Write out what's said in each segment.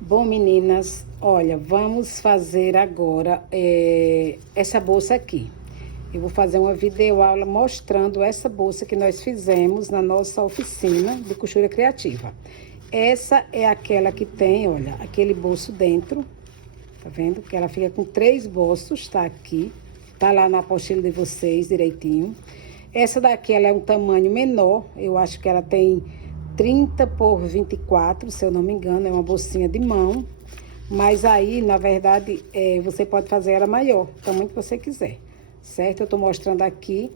Bom, meninas, olha, vamos fazer agora essa bolsa aqui. Eu vou fazer uma videoaula mostrando essa bolsa que nós fizemos na nossa oficina de costura criativa. Essa é aquela que tem, olha, aquele bolso dentro, tá vendo? Que ela fica com 3 bolsos, tá aqui, tá lá na apostila de vocês direitinho. Essa daqui, ela é um tamanho menor, eu acho que ela tem 30 por 24, se eu não me engano, é uma bolsinha de mão. Mas aí, na verdade, você pode fazer ela maior, o tamanho que você quiser, certo? Eu tô mostrando aqui.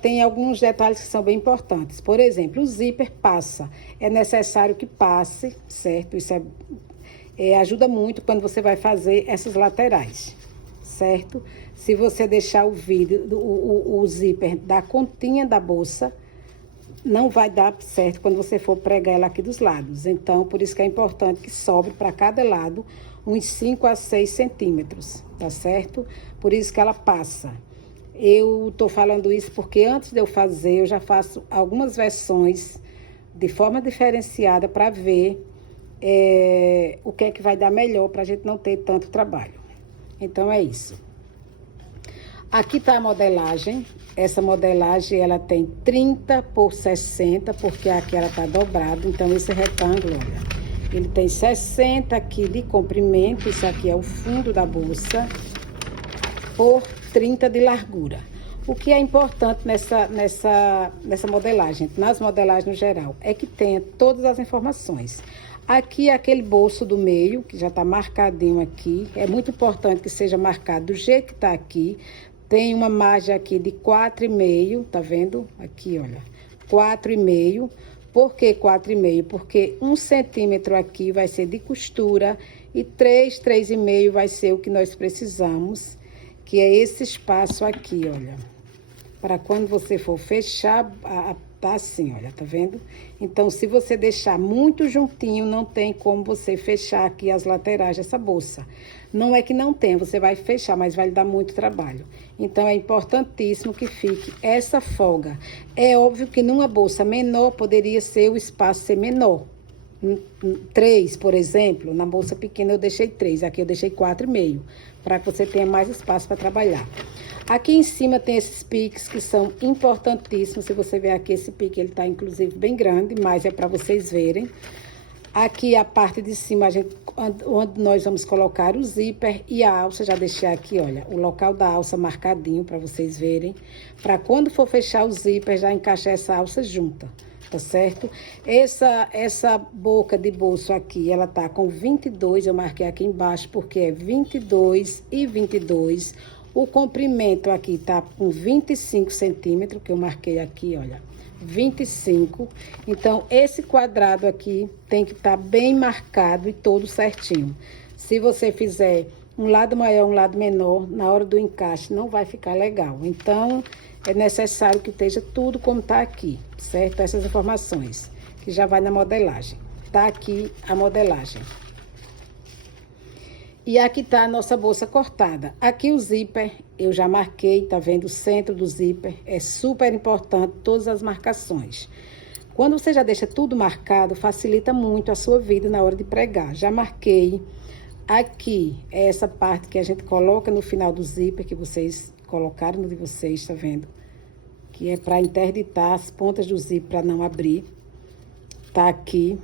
Tem alguns detalhes que são bem importantes. Por exemplo, o zíper passa. É necessário que passe, certo? Isso ajuda muito quando você vai fazer essas laterais, certo? Se você deixar o vídeo, o zíper da continha da bolsa, não vai dar certo quando você for pregar ela aqui dos lados. Então, por isso que é importante que sobre para cada lado uns 5 a 6 centímetros, tá certo? Por isso que ela passa. Eu tô falando isso porque antes de eu fazer, eu já faço algumas versões de forma diferenciada para ver o que é que vai dar melhor para a gente não ter tanto trabalho. Então, é isso. Aqui tá a modelagem. Essa modelagem, ela tem 30 por 60, porque aqui ela tá dobrada. Então, esse retângulo, olha, ele tem 60 aqui de comprimento. Isso aqui é o fundo da bolsa, por 30 de largura. O que é importante nessa modelagem, nas modelagens no geral, é que tenha todas as informações. Aqui é aquele bolso do meio, que já tá marcadinho aqui. É muito importante que seja marcado do jeito que tá aqui. Tem uma margem aqui de 4,5, tá vendo? Aqui, olha, 4,5. Por que 4,5? Porque 1 centímetro aqui vai ser de costura e 3,5 vai ser o que nós precisamos, que é esse espaço aqui, olha. Para quando você for fechar, tá assim, olha, tá vendo? Então, se você deixar muito juntinho, não tem como você fechar aqui as laterais dessa bolsa. Não é que não tem, você vai fechar, mas vai lhe dar muito trabalho. Então, é importantíssimo que fique essa folga. É óbvio que numa bolsa menor, poderia ser o espaço ser menor. 3, por exemplo, na bolsa pequena eu deixei 3, aqui eu deixei 4,5, para que você tenha mais espaço para trabalhar. Aqui em cima tem esses piques que são importantíssimos. Se você ver aqui, esse pique, ele tá inclusive bem grande, mas é para vocês verem. Aqui a parte de cima, onde nós vamos colocar o zíper e a alça, já deixei aqui, olha, o local da alça marcadinho para vocês verem. Para quando for fechar o zíper, já encaixar essa alça junta, tá certo? Essa boca de bolso aqui, ela tá com 22, eu marquei aqui embaixo, porque é 22 e 22. O comprimento aqui tá com 25 centímetros, que eu marquei aqui, olha, 25. Então, esse quadrado aqui tem que estar bem marcado e todo certinho. Se você fizer um lado maior, um lado menor, na hora do encaixe não vai ficar legal. Então, é necessário que esteja tudo como tá aqui, certo? Essas informações, que já vai na modelagem. Tá aqui a modelagem. E aqui tá a nossa bolsa cortada. Aqui o zíper, eu já marquei, tá vendo? O centro do zíper é super importante, todas as marcações. Quando você já deixa tudo marcado, facilita muito a sua vida na hora de pregar. Já marquei. Aqui é essa parte que a gente coloca no final do zíper, que vocês colocaram no de vocês, tá vendo? Que é para interditar as pontas do zíper para não abrir. Tá aqui.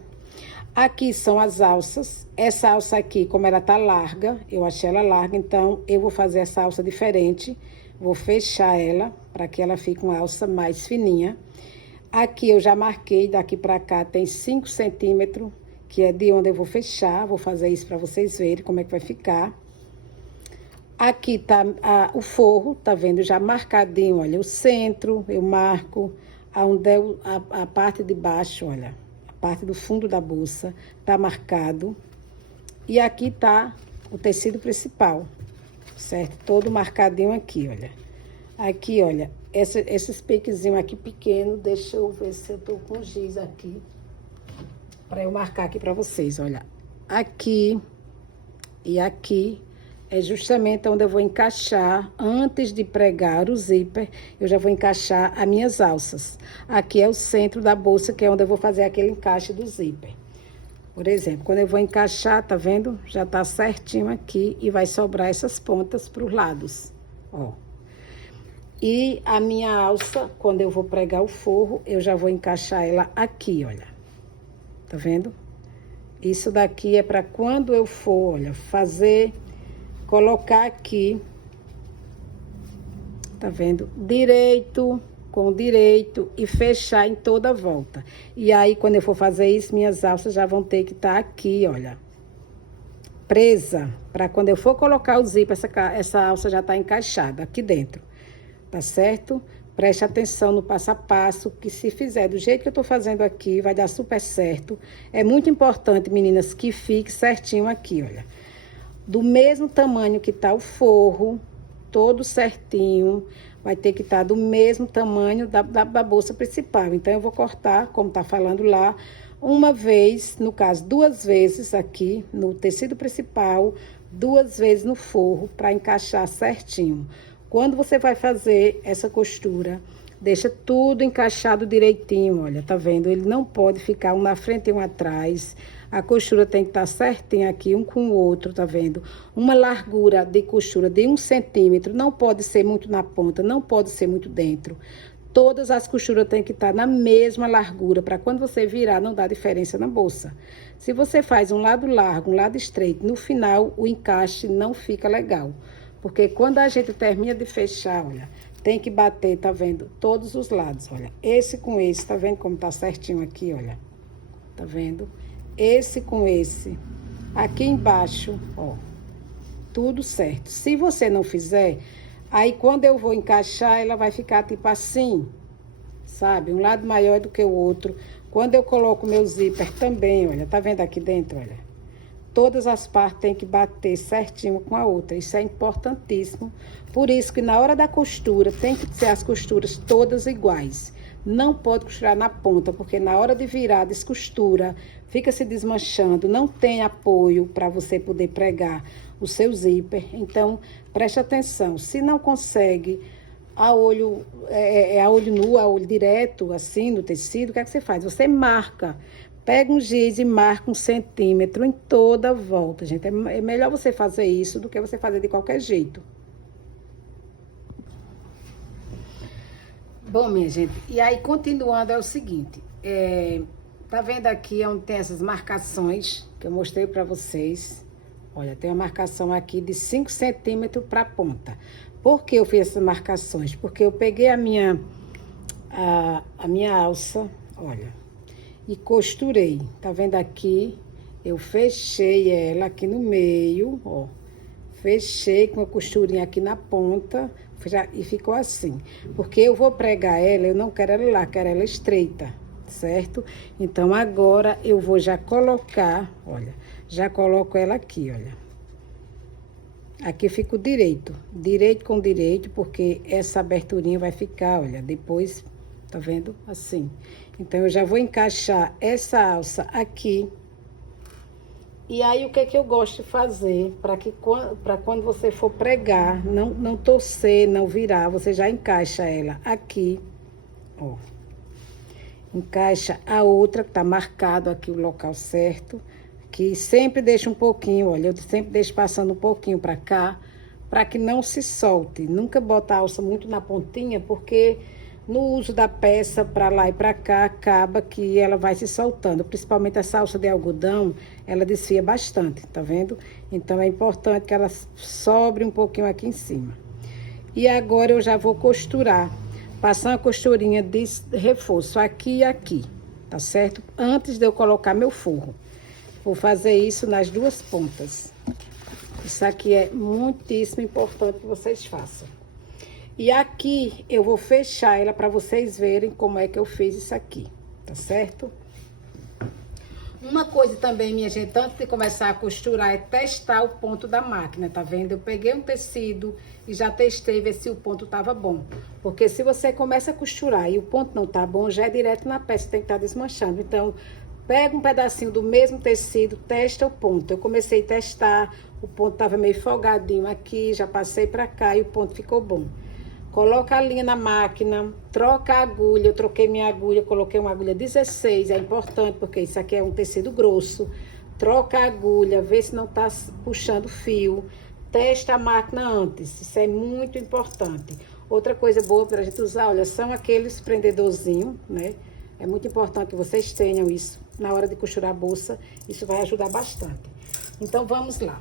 Aqui são as alças. Essa alça aqui, como ela tá larga, eu achei ela larga, então eu vou fazer essa alça diferente. Vou fechar ela, para que ela fique uma alça mais fininha. Aqui eu já marquei, daqui pra cá tem 5 centímetros, que é de onde eu vou fechar. Vou fazer isso pra vocês verem como é que vai ficar. Aqui tá o forro, tá vendo? Já marcadinho, olha, o centro, eu marco. Onde é a parte de baixo, olha. Parte do fundo da bolsa tá marcado. E aqui tá o tecido principal, certo? Todo marcadinho aqui, olha. Aqui, olha, esses piquezinhos aqui pequeno, deixa eu ver se eu tô com giz aqui, para eu marcar aqui para vocês, olha. Aqui e aqui é justamente onde eu vou encaixar, antes de pregar o zíper, eu já vou encaixar as minhas alças. Aqui é o centro da bolsa, que é onde eu vou fazer aquele encaixe do zíper. Por exemplo, quando eu vou encaixar, tá vendo? Já tá certinho aqui e vai sobrar essas pontas pros lados, ó. E a minha alça, quando eu vou pregar o forro, eu já vou encaixar ela aqui, olha. Tá vendo? Isso daqui é para quando eu for, olha, colocar aqui, tá vendo? Direito com direito e fechar em toda a volta. E aí, quando eu for fazer isso, minhas alças já vão ter que estar aqui, olha, presa, para quando eu for colocar o zíper, essa alça já tá encaixada aqui dentro, tá certo? Preste atenção no passo a passo, que se fizer do jeito que eu tô fazendo aqui, vai dar super certo. É muito importante, meninas, que fique certinho aqui, olha. Do mesmo tamanho que tá o forro, todo certinho, vai ter que estar do mesmo tamanho da bolsa principal. Então, eu vou cortar, como tá falando lá, uma vez, no caso, 2 vezes aqui no tecido principal, 2 vezes no forro, para encaixar certinho. Quando você vai fazer essa costura, deixa tudo encaixado direitinho, olha, tá vendo? Ele não pode ficar um na frente e um atrás. A costura tem que estar certinha aqui, um com o outro, tá vendo? Uma largura de costura de 1 centímetro, não pode ser muito na ponta, não pode ser muito dentro. Todas as costuras têm que estar na mesma largura, para quando você virar, não dá diferença na bolsa. Se você faz um lado largo, um lado estreito, no final, o encaixe não fica legal. Porque quando a gente termina de fechar, olha, tem que bater, tá vendo? Todos os lados, olha. Esse com esse, tá vendo como tá certinho aqui, olha? Tá vendo? Esse com esse. Aqui embaixo, ó. Tudo certo. Se você não fizer, aí quando eu vou encaixar, ela vai ficar tipo assim, sabe? Um lado maior do que o outro. Quando eu coloco meu zíper também, olha, tá vendo aqui dentro, olha? Todas as partes têm que bater certinho com a outra. Isso é importantíssimo. Por isso que na hora da costura, tem que ser as costuras todas iguais. Não pode costurar na ponta, porque na hora de virar, descostura, fica se desmanchando, não tem apoio para você poder pregar o seu zíper. Então, preste atenção. Se não consegue a olho nu, a olho direto, assim, no tecido, o que é que você faz? Você marca. Pega um giz e marca 1 centímetro em toda a volta, gente. É melhor você fazer isso do que você fazer de qualquer jeito. Bom, minha gente, e aí continuando é o seguinte. Tá vendo aqui onde tem essas marcações que eu mostrei pra vocês? Olha, tem uma marcação aqui de 5 centímetros pra ponta. Por que eu fiz essas marcações? Porque eu peguei a minha alça, olha, e costurei. Tá vendo aqui? Eu fechei ela aqui no meio, ó. Fechei com a costurinha aqui na ponta e ficou assim. Porque eu vou pregar ela, eu não quero ela lá, quero ela estreita, certo? Então, agora eu vou já colocar, olha, já coloco ela aqui, olha. Aqui fica o direito com direito, porque essa aberturinha vai ficar, olha, depois, tá vendo? Assim. Então, eu já vou encaixar essa alça aqui. E aí, o que é que eu gosto de fazer? Para quando você for pregar, não torcer, não virar, você já encaixa ela aqui, ó. Encaixa a outra, que tá marcado aqui o local certo. Que sempre deixa um pouquinho, olha, eu sempre deixo passando um pouquinho para cá, para que não se solte. Nunca bota a alça muito na pontinha, porque no uso da peça para lá e para cá, acaba que ela vai se soltando. Principalmente essa alça de algodão, ela desfia bastante, tá vendo? Então, é importante que ela sobre um pouquinho aqui em cima. E agora eu já vou costurar, passar uma costurinha de reforço aqui e aqui, tá certo? Antes de eu colocar meu forro. Vou fazer isso nas 2 pontas. Isso aqui é muitíssimo importante que vocês façam. E aqui eu vou fechar ela para vocês verem como é que eu fiz isso aqui, tá certo? Uma coisa também, minha gente, antes de começar a costurar, é testar o ponto da máquina, tá vendo? Eu peguei um tecido e já testei, ver se o ponto tava bom. Porque se você começa a costurar e o ponto não tá bom, já é direto na peça, tem que estar desmanchando. Então, pega um pedacinho do mesmo tecido, testa o ponto. Eu comecei a testar, o ponto tava meio folgadinho aqui, já passei pra cá e o ponto ficou bom. coloca a linha na máquina, troca a agulha. Eu troquei minha agulha, coloquei uma agulha 16, é importante porque isso aqui é um tecido grosso. Troca a agulha, vê se não tá puxando fio. Testa a máquina antes, isso é muito importante. Outra coisa boa para a gente usar, olha, são aqueles prendedorzinhos, né? É muito importante que vocês tenham isso na hora de costurar a bolsa, isso vai ajudar bastante. Então, vamos lá.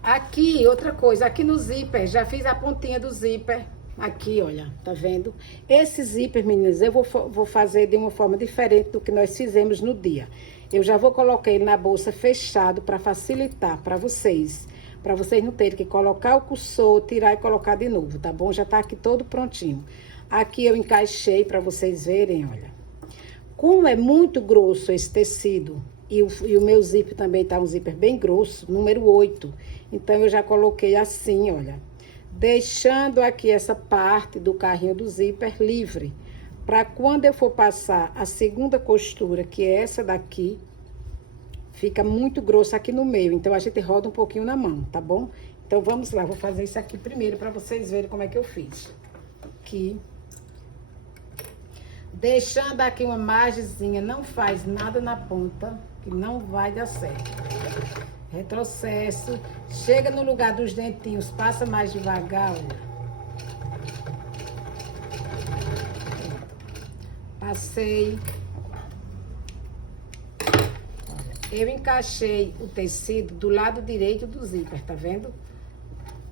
Aqui, outra coisa, aqui no zíper, já fiz a pontinha do zíper. Aqui, olha, tá vendo? Esse zíper, meninas, eu vou fazer de uma forma diferente do que nós fizemos no dia. Eu já vou colocar ele na bolsa fechado para facilitar para vocês não terem que colocar o cursor, tirar e colocar de novo, tá bom? Já tá aqui todo prontinho. Aqui eu encaixei para vocês verem, olha. Como é muito grosso esse tecido, e o meu zíper também tá um zíper bem grosso, número 8. Então, eu já coloquei assim, olha. Deixando aqui essa parte do carrinho do zíper livre. Para quando eu for passar a segunda costura, que é essa daqui, fica muito grosso aqui no meio. Então, a gente roda um pouquinho na mão, tá bom? Então, vamos lá. Vou fazer isso aqui primeiro para vocês verem como é que eu fiz. Aqui. Deixando aqui uma margenzinha, não faz nada na ponta, que não vai dar certo. Retrocesso. Chega no lugar dos dentinhos, passa mais devagar, olha. Passei. Eu encaixei o tecido do lado direito do zíper, tá vendo?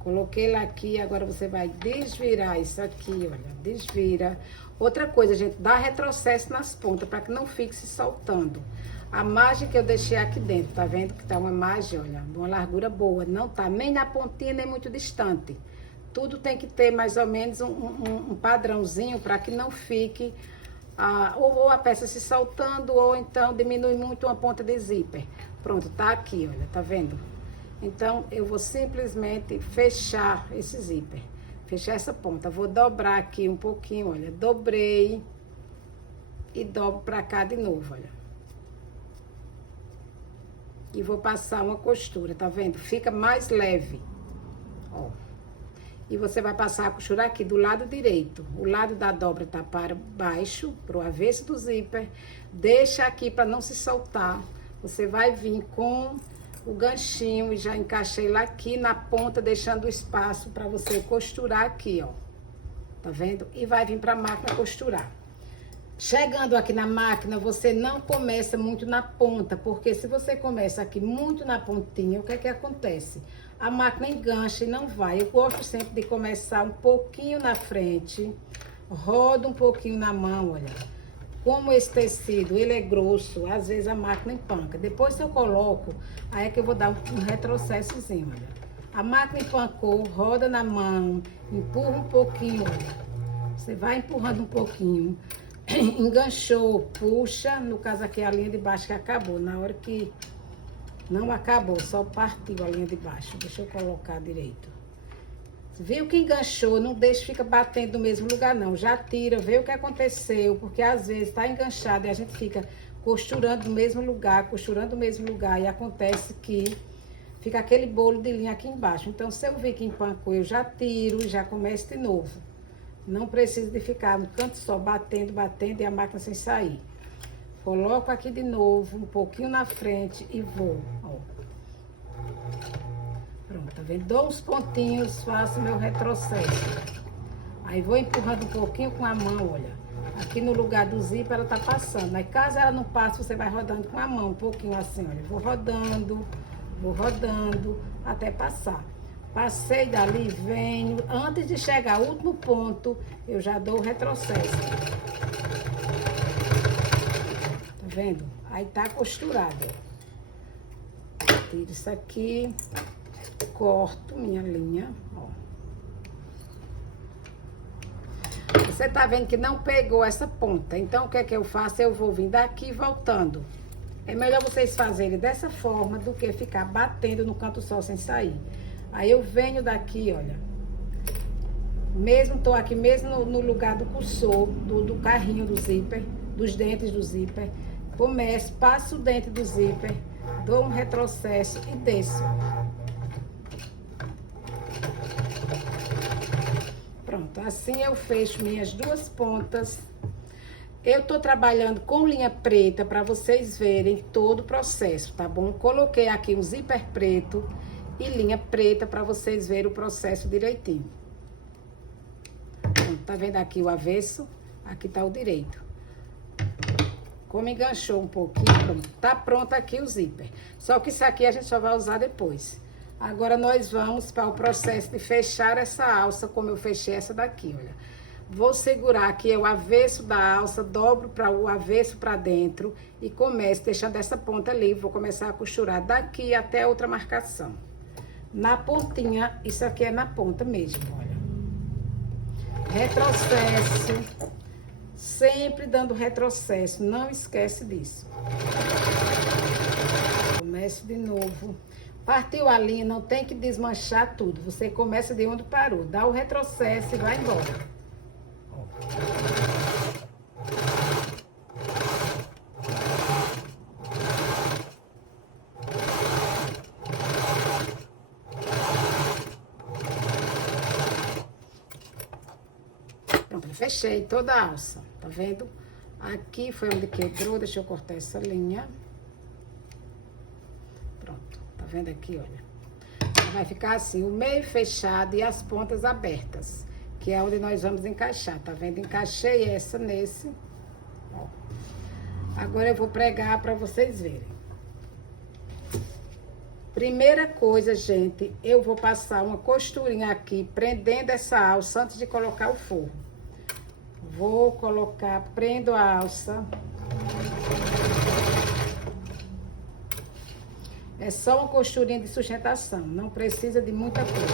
Coloquei lá aqui, agora você vai desvirar isso aqui, olha, desvira. Outra coisa, gente, dá retrocesso nas pontas, para que não fique se soltando. A margem que eu deixei aqui dentro, tá vendo? Que tá uma margem, olha, de uma largura boa. Não tá nem na pontinha, nem muito distante. Tudo tem que ter mais ou menos um padrãozinho, para que não fique... ou a peça se soltando, ou então diminui muito uma ponta de zíper. Pronto, tá aqui, olha, tá vendo? Então, eu vou simplesmente fechar esse zíper. Fechar essa ponta. Vou dobrar aqui um pouquinho, olha. Dobrei. E dobro pra cá de novo, olha. E vou passar uma costura, tá vendo? Fica mais leve. Ó. E você vai passar a costura aqui do lado direito. O lado da dobra tá para baixo, pro avesso do zíper. Deixa aqui para não se soltar. Você vai vir com o ganchinho e já encaixei lá aqui na ponta, deixando o espaço para você costurar aqui, ó. Tá vendo? E vai vir pra máquina costurar. Chegando aqui na máquina, você não começa muito na ponta, porque se você começa aqui muito na pontinha, o que é que acontece? A máquina engancha e não vai. Eu gosto sempre de começar um pouquinho na frente, rodo um pouquinho na mão, olha. Como esse tecido, ele é grosso, às vezes a máquina empanca. Depois que eu coloco, aí é que eu vou dar um retrocessozinho, olha. A máquina empancou, roda na mão, empurra um pouquinho, olha. Você vai empurrando um pouquinho. Enganchou, puxa, no caso aqui é a linha de baixo que acabou. Na hora que não acabou, só partiu a linha de baixo. Deixa eu colocar direito. Viu que enganchou, não deixa, fica batendo no mesmo lugar não. Já tira, vê o que aconteceu, porque às vezes tá enganchado e a gente fica costurando no mesmo lugar, costurando no mesmo lugar. E acontece que fica aquele bolo de linha aqui embaixo. Então, se eu ver que empancou, eu já tiro e já começo de novo. Não precisa de ficar no canto só, batendo, batendo e a máquina sem sair. Coloco aqui de novo, um pouquinho na frente e vou, ó. Pronto, tá vendo? Dou uns pontinhos, faço meu retrocesso. Aí vou empurrando um pouquinho com a mão, olha. Aqui no lugar do zíper ela tá passando. Aí caso ela não passe, você vai rodando com a mão, um pouquinho assim, olha. Vou rodando até passar. Passei dali, venho. Antes de chegar ao último ponto, eu já dou o retrocesso. Tá vendo? Aí tá costurado. Tiro isso aqui. Corto minha linha, ó. Você tá vendo que não pegou essa ponta. Então, o que é que eu faço? Eu vou vir daqui voltando. É melhor vocês fazerem dessa forma do que ficar batendo no canto só sem sair. Aí eu venho daqui, olha. Mesmo, tô aqui mesmo no lugar do cursor, do carrinho do zíper, dos dentes do zíper. Começo, passo o dente do zíper, dou um retrocesso e desço. Assim eu fecho minhas duas pontas. Eu tô trabalhando com linha preta para vocês verem todo o processo, tá bom? Coloquei aqui um zíper preto e linha preta para vocês verem o processo direitinho. Tá vendo aqui o avesso? Aqui tá o direito. Como enganchou um pouquinho, tá pronto aqui o zíper. Só que isso aqui a gente só vai usar depois. Agora nós vamos para o processo de fechar essa alça, como eu fechei essa daqui, olha. Vou segurar aqui o avesso da alça, dobro para o avesso para dentro e começo deixando essa ponta livre. Vou começar a costurar daqui até a outra marcação. Na pontinha, isso aqui é na ponta mesmo, olha. Retrocesso, sempre dando retrocesso, não esquece disso. Comece de novo. Partiu a linha, não tem que desmanchar tudo. Você começa de onde parou, dá o retrocesso e vai embora. Pronto, fechei toda a alça, tá vendo? Aqui foi onde quebrou, deixa eu cortar essa linha. Pronto, tá vendo aqui, olha? Vai ficar assim, o meio fechado e as pontas abertas, que é onde nós vamos encaixar, tá vendo? Encaixei essa nesse, ó. Agora eu vou pregar pra vocês verem. Primeira coisa, gente, eu vou passar uma costurinha aqui, prendendo essa alça antes de colocar o forro. Vou colocar, prendo a alça. É só uma costurinha de sustentação, não precisa de muita coisa.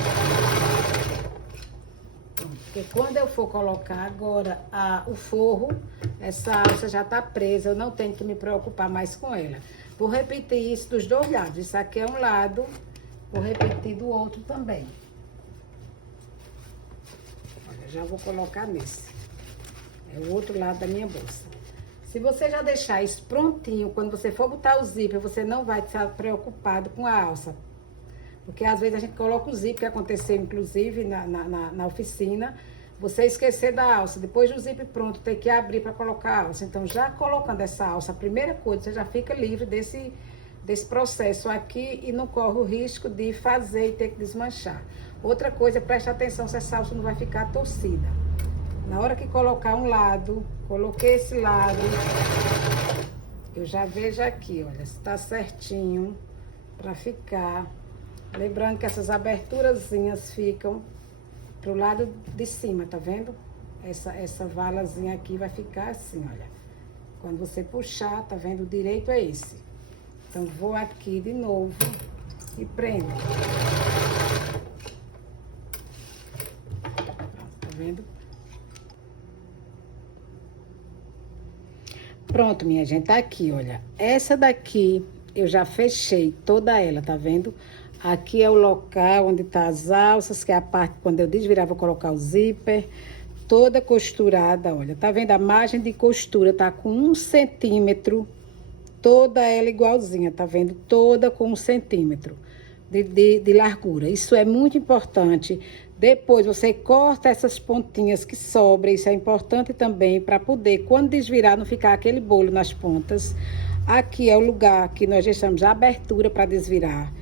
Porque quando eu for colocar agora o forro, essa alça já tá presa, eu não tenho que me preocupar mais com ela. Vou repetir isso dos dois lados. Isso aqui é um lado, vou repetir do outro também. Olha, já vou colocar nesse. É o outro lado da minha bolsa. Se você já deixar isso prontinho, quando você for botar o zíper, você não vai estar preocupado com a alça. Porque às vezes a gente coloca o zíper, que aconteceu inclusive na oficina, você esquecer da alça. Depois do zíper pronto, tem que abrir para colocar a alça. Então, já colocando essa alça, a primeira coisa, você já fica livre desse processo aqui e não corre o risco de fazer e ter que desmanchar. Outra coisa, preste atenção se essa alça não vai ficar torcida. Na hora que colocar um lado, coloquei esse lado, eu já vejo aqui, olha, se tá certinho para ficar. Lembrando que essas aberturazinhas ficam pro lado de cima, tá vendo? Essa valazinha aqui vai ficar assim, olha. Quando você puxar, tá vendo? O direito é esse. Então, vou aqui de novo e prendo. Tá vendo? Pronto, minha gente, tá aqui, olha. Essa daqui eu já fechei toda ela, tá vendo? Aqui é o local onde tá as alças, que é a parte quando eu desvirar vou colocar o zíper. Toda costurada, olha. Tá vendo? A margem de costura tá com 1 centímetro. Toda ela igualzinha, tá vendo? Toda com 1 centímetro de largura. Isso é muito importante. Depois você corta essas pontinhas que sobram. Isso é importante também para poder, quando desvirar, não ficar aquele bolo nas pontas. Aqui é o lugar que nós deixamos a abertura para desvirar.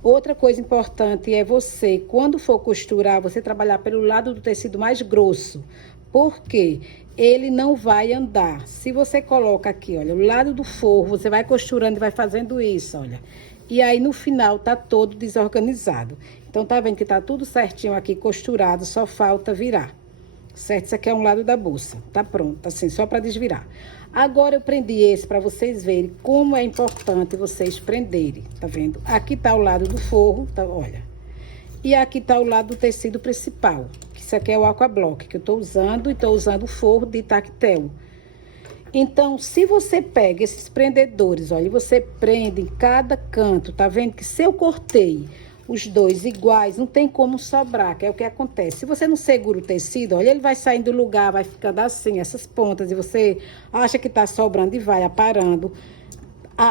Outra coisa importante é você, quando for costurar, você trabalhar pelo lado do tecido mais grosso. Porque ele não vai andar. Se você coloca aqui, olha, o lado do forro, você vai costurando e vai fazendo isso, olha. E aí, no final, tá todo desorganizado. Então, tá vendo que tá tudo certinho aqui, costurado, só falta virar. Certo? Isso aqui é um lado da bolsa. Tá pronto, assim, só pra desvirar. Agora, eu prendi esse pra vocês verem como é importante vocês prenderem, tá vendo? Aqui tá o lado do forro, tá, olha. E aqui tá o lado do tecido principal. Que isso aqui é o aquablock que eu tô usando, e tô usando o forro de tactel. Então, se você pega esses prendedores, olha, e você prende em cada canto, tá vendo que se eu cortei os dois iguais, não tem como sobrar, que é o que acontece. Se você não segura o tecido, olha, ele vai saindo do lugar, vai ficando assim, essas pontas, e você acha que tá sobrando e vai aparando.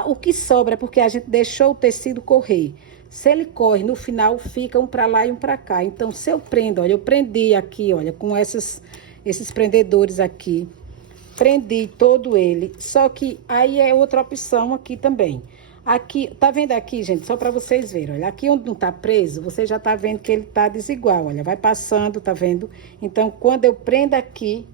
O que sobra é porque a gente deixou o tecido correr. Se ele corre, no final fica um para lá e um para cá. Então, se eu prendo, olha, eu prendi aqui, olha, com esses prendedores aqui. Prendi todo ele. Só que aí é outra opção aqui também. Aqui, tá vendo aqui, gente? Só para vocês verem, olha. Aqui onde não tá preso, você já tá vendo que ele tá desigual, olha. Vai passando, tá vendo? Então, quando eu prendo aqui,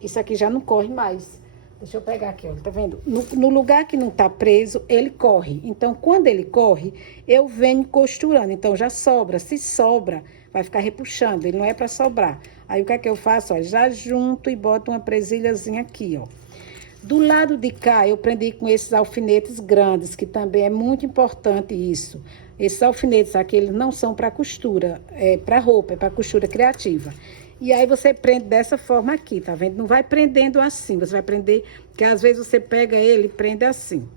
isso aqui já não corre mais. Deixa eu pegar aqui, olha, tá vendo? No lugar que não tá preso, ele corre. Então, quando ele corre, eu venho costurando. Então, já sobra. Se sobra, vai ficar repuxando. Ele não é para sobrar. Aí, o que é que eu faço? Ó, já junto e boto uma presilhazinha aqui, ó. Do lado de cá, eu prendi com esses alfinetes grandes, que também é muito importante isso. Esses alfinetes aqui, eles não são para costura, é para roupa, é para costura criativa. E aí você prende dessa forma aqui, tá vendo? Não vai prendendo assim, você vai prender, porque às vezes você pega ele e prende assim.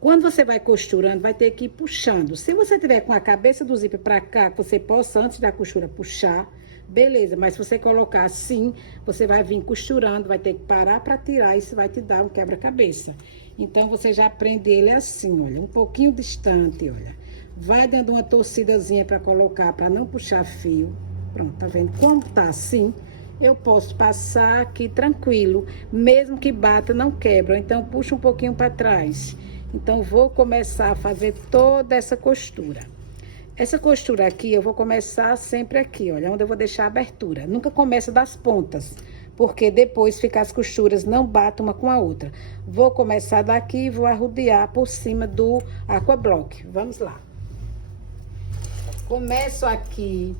Quando você vai costurando, vai ter que ir puxando. Se você tiver com a cabeça do zíper para cá, que você possa, antes da costura, puxar, beleza. Mas se você colocar assim, você vai vir costurando, vai ter que parar para tirar, isso vai te dar um quebra-cabeça. Então, você já prende ele assim, olha, um pouquinho distante, olha. Vai dando uma torcidazinha para colocar, para não puxar fio. Pronto, tá vendo? Como tá assim, eu posso passar aqui tranquilo, mesmo que bata, não quebra. Então, puxa um pouquinho para trás. Então, vou começar a fazer toda essa costura. Essa costura aqui, eu vou começar sempre aqui, olha, onde eu vou deixar a abertura. Nunca começa das pontas, porque depois fica as costuras, não batem uma com a outra. Vou começar daqui e vou arrodear por cima do aquablock. Vamos lá. Começo aqui.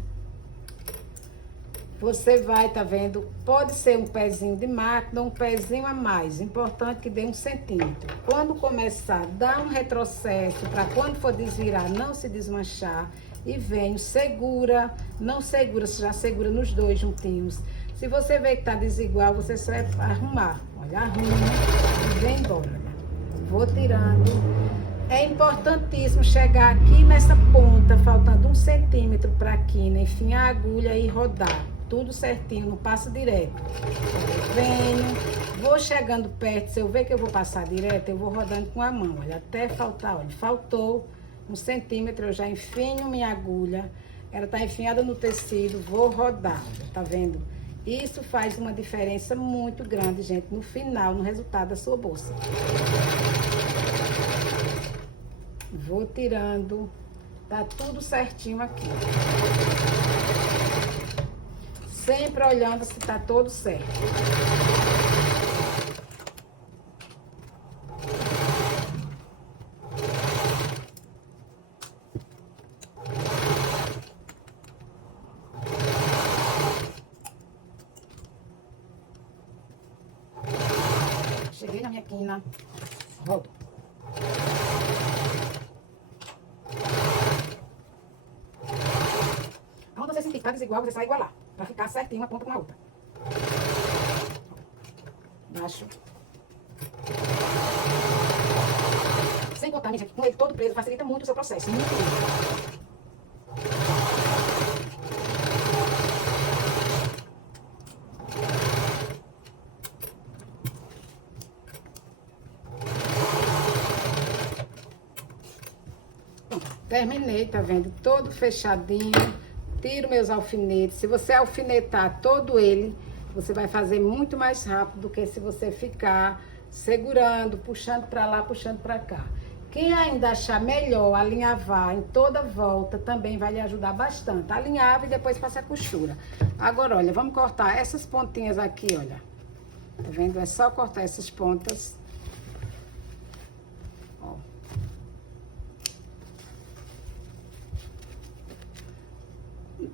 Você vai, tá vendo? Pode ser um pezinho de máquina ou um pezinho a mais. Importante que dê 1 centímetro. Quando começar, dá um retrocesso para quando for desvirar, não se desmanchar. E venho, segura, não segura, já segura nos dois juntinhos. Se você vê que tá desigual, você só vai arrumar. Olha, arruma e vem embora. Vou tirando. É importantíssimo chegar aqui nessa ponta, faltando 1 centímetro para aqui, né? Enfiar a agulha e rodar. Tudo certinho, não passa direto. Venho, vou chegando perto, se eu ver que eu vou passar direto, eu vou rodando com a mão, olha, até faltar, olha, faltou 1 centímetro, eu já enfinho minha agulha, ela tá enfiada no tecido, vou rodar, tá vendo? Isso faz uma diferença muito grande, gente, no final, no resultado da sua bolsa. Vou tirando, tá tudo certinho aqui. Sempre olhando se tá todo certo. Cheguei na minha quina, rodo. Quando você sentir que tá desigual, você vai igualar. Pra ficar certinho uma ponta com a outra. Baixo. Sem contar, minha gente, com ele todo preso, facilita muito o seu processo. Muito bem. Terminei, tá vendo? Todo fechadinho. Tiro meus alfinetes. Se você alfinetar todo ele, você vai fazer muito mais rápido do que se você ficar segurando, puxando pra lá, puxando pra cá. Quem ainda achar melhor alinhavar em toda volta, também vai lhe ajudar bastante. Alinhava e depois passa a costura. Agora, olha, vamos cortar essas pontinhas aqui, olha. Tá vendo? É só cortar essas pontas. Ó.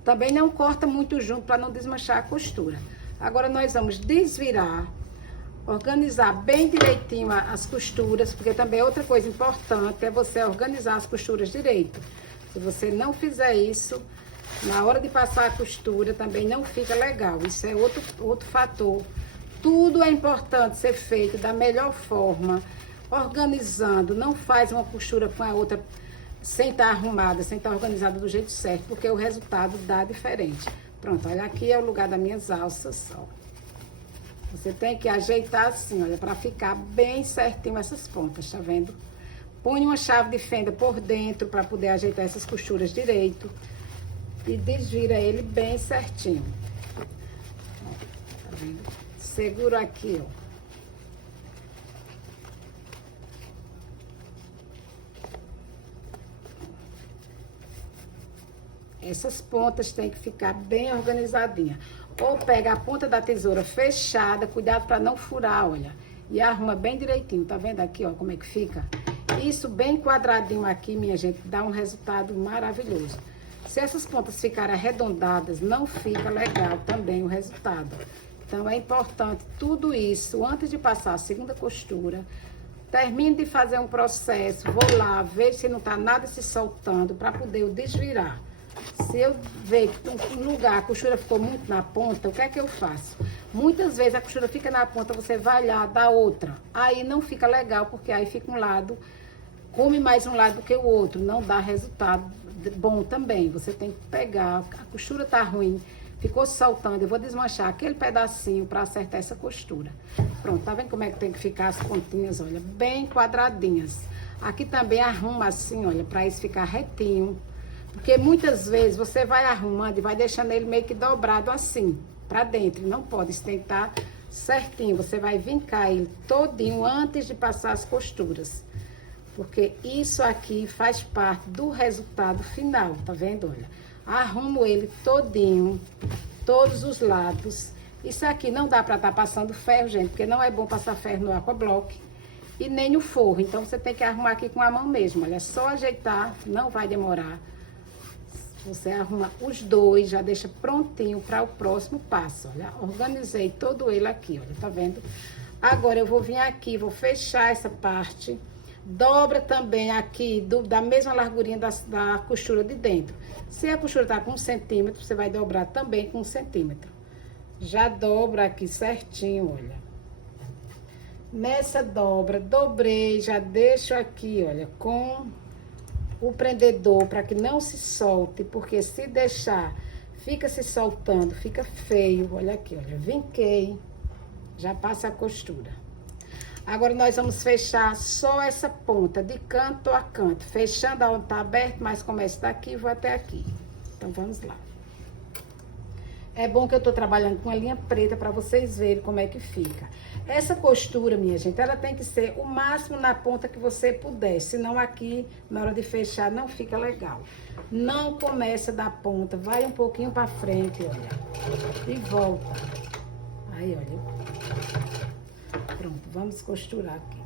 Também não corta muito junto para não desmanchar a costura. Agora, nós vamos desvirar, organizar bem direitinho as costuras, porque também outra coisa importante é você organizar as costuras direito. Se você não fizer isso, na hora de passar a costura também não fica legal. Isso é outro fator. Tudo é importante ser feito da melhor forma, organizando. Não faz uma costura com a outra sem estar arrumada, sem estar organizada do jeito certo, porque o resultado dá diferente. Pronto, olha, aqui é o lugar das minhas alças, ó. Você tem que ajeitar assim, olha, para ficar bem certinho essas pontas, tá vendo? Põe uma chave de fenda por dentro para poder ajeitar essas costuras direito. E desvira ele bem certinho. Tá vendo? Seguro aqui, ó. Essas pontas tem que ficar bem organizadinha. Ou pega a ponta da tesoura fechada, cuidado para não furar, olha. E arruma bem direitinho, tá vendo aqui, ó, como é que fica? Isso bem quadradinho aqui, minha gente, dá um resultado maravilhoso. Se essas pontas ficarem arredondadas, não fica legal também o resultado. Então, é importante tudo isso, antes de passar a segunda costura, termine de fazer um processo, vou lá, ver se não tá nada se soltando, para poder eu desvirar. Se eu ver que um lugar a costura ficou muito na ponta, o que é que eu faço? Muitas vezes a costura fica na ponta, você vai lá, dá outra. Aí não fica legal, porque aí fica um lado, come mais um lado do que o outro, não dá resultado bom também. Você tem que pegar, a costura tá ruim, ficou saltando, eu vou desmanchar aquele pedacinho para acertar essa costura. Pronto, tá vendo como é que tem que ficar as pontinhas, olha, bem quadradinhas. Aqui também arruma assim, olha, para isso ficar retinho. Porque muitas vezes você vai arrumando e vai deixando ele meio que dobrado assim, pra dentro. Não pode, isso tem que estar certinho. Você vai vincar ele todinho antes de passar as costuras. Porque isso aqui faz parte do resultado final, tá vendo? Olha, arrumo ele todinho, todos os lados. Isso aqui não dá pra estar passando ferro, gente, porque não é bom passar ferro no aquablock. E nem no forro, então você tem que arrumar aqui com a mão mesmo. Olha, é só ajeitar, não vai demorar. Você arruma os dois, já deixa prontinho para o próximo passo, olha. Organizei todo ele aqui, olha, tá vendo? Agora eu vou vir aqui, vou fechar essa parte. Dobra também aqui da mesma largurinha da costura de dentro. Se a costura tá com 1 centímetro, você vai dobrar também com 1 centímetro. Já dobra aqui certinho, olha. Nessa dobra, dobrei, já deixo aqui, olha, com o prendedor para que não se solte, porque se deixar, fica se soltando, fica feio. Olha aqui, olha, vinquei, já passa a costura. Agora nós vamos fechar só essa ponta, de canto a canto, fechando aonde tá aberto, mas começa daqui e vou até aqui. Então vamos lá. É bom que eu tô trabalhando com a linha preta para vocês verem como é que fica. Essa costura, minha gente, ela tem que ser o máximo na ponta que você puder, senão aqui, na hora de fechar, não fica legal. Não começa da ponta, vai um pouquinho para frente, olha, e volta. Aí, olha. Pronto, vamos costurar aqui.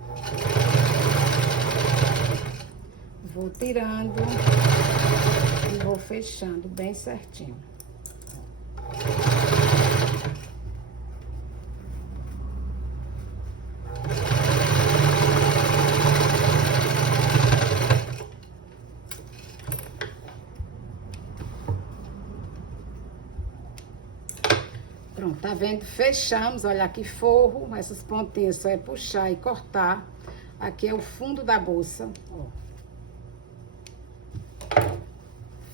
Vou tirando e vou fechando bem certinho. Pronto, tá vendo? Fechamos, olha aqui, forro, essas pontinhas só é puxar e cortar. Aqui é o fundo da bolsa, ó.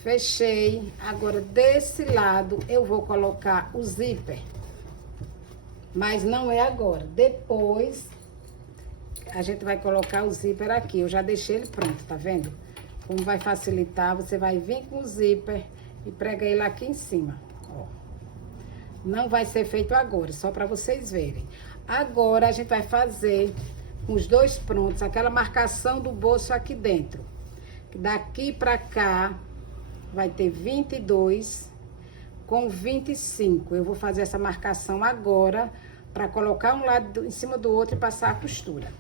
Fechei. Agora, desse lado, eu vou colocar o zíper. Mas não é agora. Depois, a gente vai colocar o zíper aqui. Eu já deixei ele pronto, tá vendo? Como vai facilitar, você vai vir com o zíper e prega ele aqui em cima, ó. Não vai ser feito agora, só para vocês verem. Agora, a gente vai fazer com os dois prontos, aquela marcação do bolso aqui dentro. Daqui pra cá, vai ter 22 com 25. Eu vou fazer essa marcação agora, para colocar um lado em cima do outro e passar a costura.